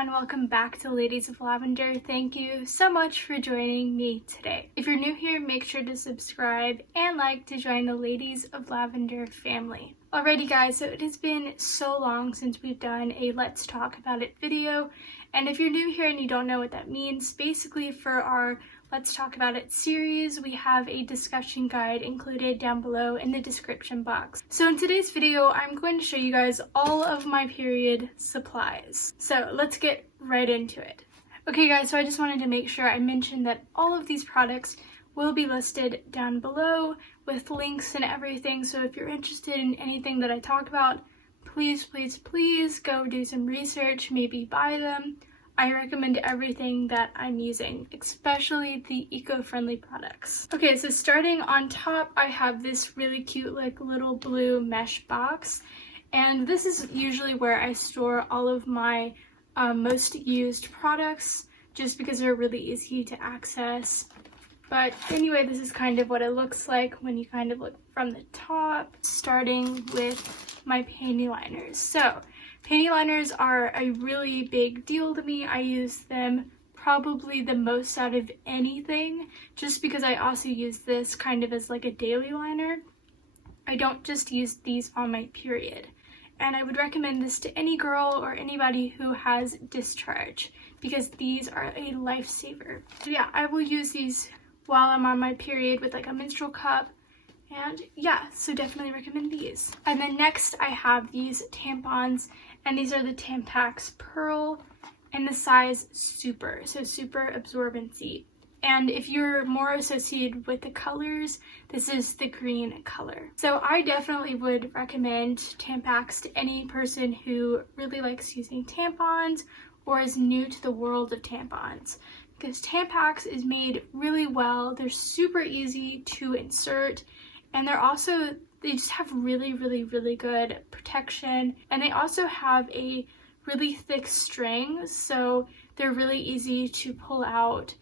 everyone, welcome back to Ladies of Lavender. Thank you so much for joining me today. If you're new here, make sure to subscribe and like to join the Ladies of Lavender family. Alrighty guys, so it has been so long since we've done a Let's Talk About It video, and if you're new here and you don't know what that means, basically for our Let's Talk About It series, we have a discussion guide included down below in the description box. So in today's video, I'm going to show you guys all of my period supplies. So let's get right into it. Okay guys, so I just wanted to make sure I mentioned that all of these products will be listed down below with links and everything. So if you're interested in anything that I talk about, please go do some research, maybe buy them. I recommend everything that I'm using, especially the eco-friendly products. Okay, so starting on top, I have this really cute like little blue mesh box, and this is usually where I store all of my most used products, just because they're really easy to access. But anyway, this is kind of what it looks like when you kind of look from the top, starting with my panty liners. So panty liners are a really big deal to me. I use them probably the most out of anything, just because I also use this kind of as like a daily liner. I don't just use these on my period. And I would recommend this to any girl or anybody who has discharge, because these are a lifesaver. So yeah, I will use these while I'm on my period with like a menstrual cup. And yeah, so definitely recommend these. And then next I have these tampons, and these are the Tampax Pearl in the size Super, so super absorbency. And if you're more associated with the colors, this is the green color. So I definitely would recommend Tampax to any person who really likes using tampons or is new to the world of tampons, because Tampax is made really well. They're super easy to insert, and they just have really good protection, and they also have a really thick string, so they're really easy to pull out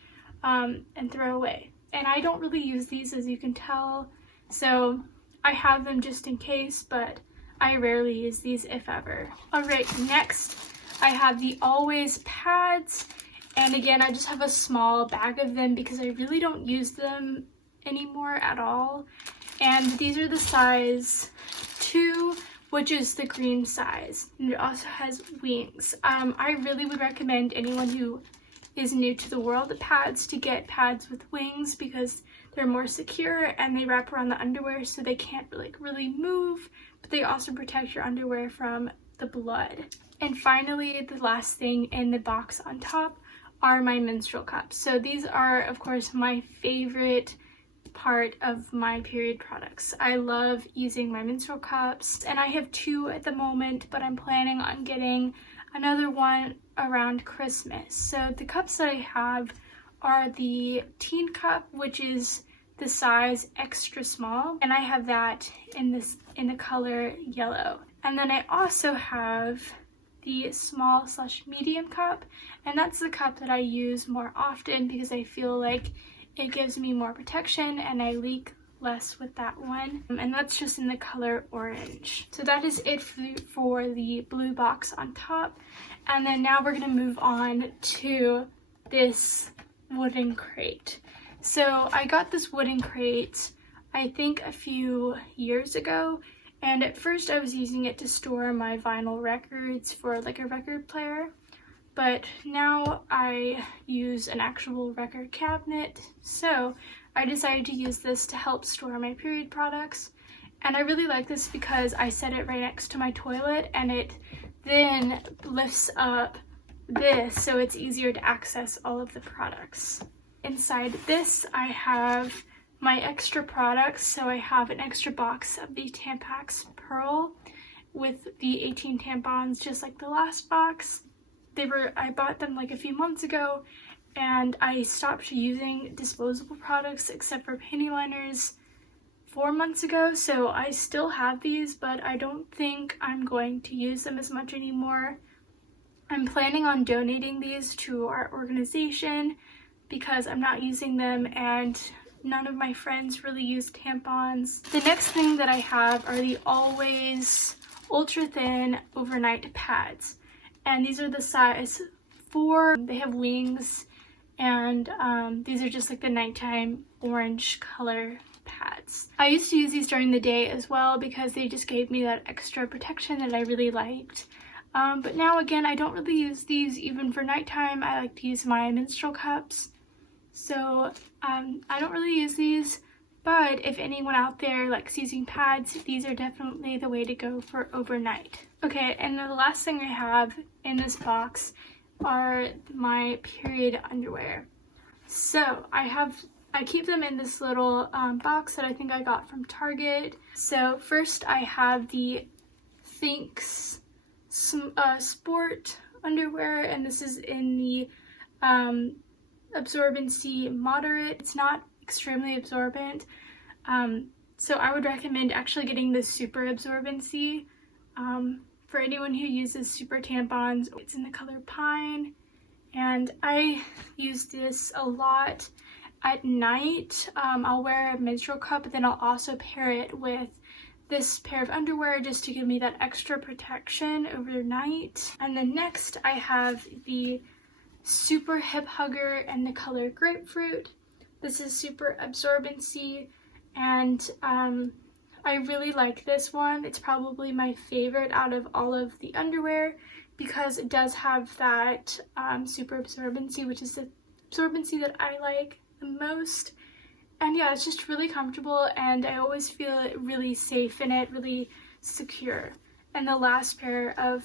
and throw away. And I don't really use these, as you can tell, so I have them just in case, but I rarely use these, if ever. Alright, next I have the Always pads, and again I just have a small bag of them because I really don't use them anymore at all. And these are the size 2, which is the green size, and it also has wings. I really would recommend anyone who is new to the world of pads to get pads with wings, because they're more secure and they wrap around the underwear so they can't like really move, but they also protect your underwear from the blood. And finally, the last thing in the box on top are my menstrual cups. So these are of course my favorite part of my period products. I love using my menstrual cups, and I have 2 at the moment, but I'm planning on getting another one around Christmas. So the cups that I have are the teen cup, which is the size extra small, and I have that in the color yellow. And then I also have the small/medium cup, and that's the cup that I use more often because I feel like it gives me more protection and I leak less with that one. And that's just in the color orange. So that is it for the blue box on top. And then now we're gonna move on to this wooden crate. So I got this wooden crate, I think a few years ago. And at first I was using it to store my vinyl records for like a record player. But now I use an actual record cabinet, so I decided to use this to help store my period products. And I really like this because I set it right next to my toilet, and it then lifts up this so it's easier to access all of the products. Inside this I have my extra products, so I have an extra box of the Tampax Pearl with the 18 tampons, just like the last box. I bought them like a few months ago, and I stopped using disposable products except for panty liners 4 months ago, so I still have these, but I don't think I'm going to use them as much anymore. I'm planning on donating these to our organization because I'm not using them, and none of my friends really use tampons. The next thing that I have are the Always ultra thin overnight pads, and these are the size 4. They have wings, and these are just like the nighttime orange color pads. I used to use these during the day as well because they just gave me that extra protection that I really liked. But now again, I don't really use these even for nighttime. I like to use my menstrual cups. So I don't really use these, but if anyone out there likes using pads, these are definitely the way to go for overnight. Okay, and the last thing I have in this box are my period underwear. So I keep them in this little box that I think I got from Target. So first I have the Thinx sport underwear, and this is in the absorbency moderate. It's not extremely absorbent, so I would recommend actually getting the super absorbency for anyone who uses super tampons. It's in the color pine, and I use this a lot at night. I'll wear a menstrual cup, but then I'll also pair it with this pair of underwear just to give me that extra protection overnight. And then next I have the Super Hip Hugger in the color grapefruit. This is super absorbency, and I really like this one. It's probably my favorite out of all of the underwear because it does have that super absorbency, which is the absorbency that I like the most. And yeah, it's just really comfortable, and I always feel really safe in it, really secure. And the last pair of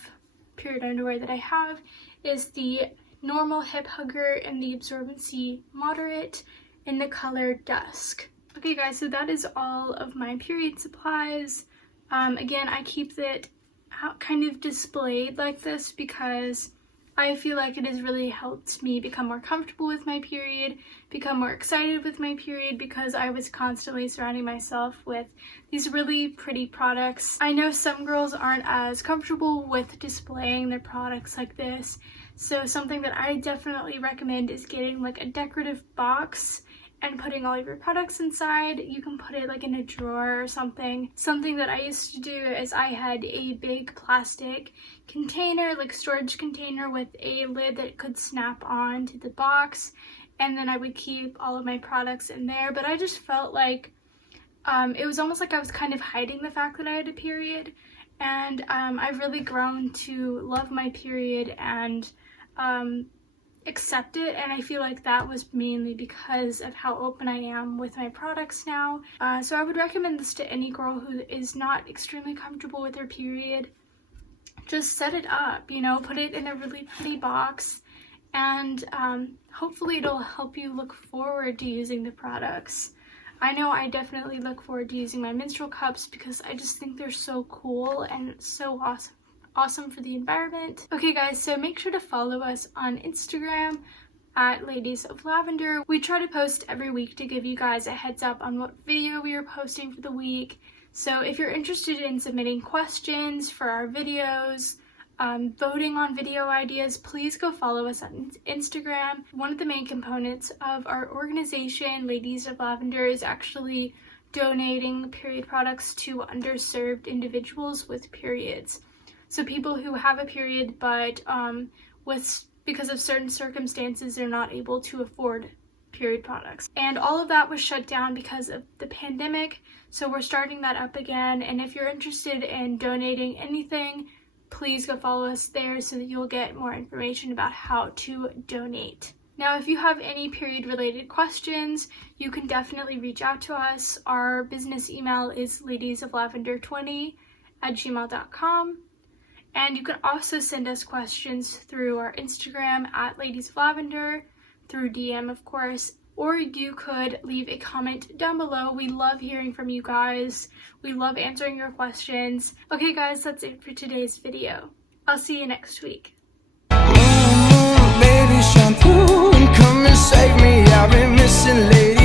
period underwear that I have is the normal hip hugger in the absorbency moderate in the color dusk. Okay guys, so that is all of my period supplies. Again, I keep it kind of displayed like this because I feel like it has really helped me become more comfortable with my period, become more excited with my period, because I was constantly surrounding myself with these really pretty products. I know some girls aren't as comfortable with displaying their products like this, so something that I definitely recommend is getting like a decorative box and putting all of your products inside. You can put it like in a drawer or something. Something that I used to do is I had a big plastic container, like storage container, with a lid that could snap on to the box, and then I would keep all of my products in there. But I just felt like it was almost like I was kind of hiding the fact that I had a period, and I've really grown to love my period and accept it, and I feel like that was mainly because of how open I am with my products now. So I would recommend this to any girl who is not extremely comfortable with her period. Just set it up, you know, put it in a really pretty box, and hopefully it'll help you look forward to using the products. I know I definitely look forward to using my menstrual cups because I just think they're so cool and so awesome for the environment. Okay guys, so make sure to follow us on Instagram at Ladies of Lavender. We try to post every week to give you guys a heads up on what video we are posting for the week. So if you're interested in submitting questions for our videos, voting on video ideas, please go follow us on Instagram. One of the main components of our organization, Ladies of Lavender, is actually donating period products to underserved individuals with periods. So people who have a period but because of certain circumstances they're not able to afford period products. And all of that was shut down because of the pandemic, so we're starting that up again. And if you're interested in donating anything, please go follow us there so that you'll get more information about how to donate. Now, if you have any period related questions, you can definitely reach out to us. Our business email is ladiesoflavender20@gmail.com. And you can also send us questions through our Instagram at Ladies of Lavender, through DM of course, or you could leave a comment down below. We love hearing from you guys. We love answering your questions. Okay guys, that's it for today's video. I'll see you next week. Baby, shine through and come and save me. I've been missing, lady.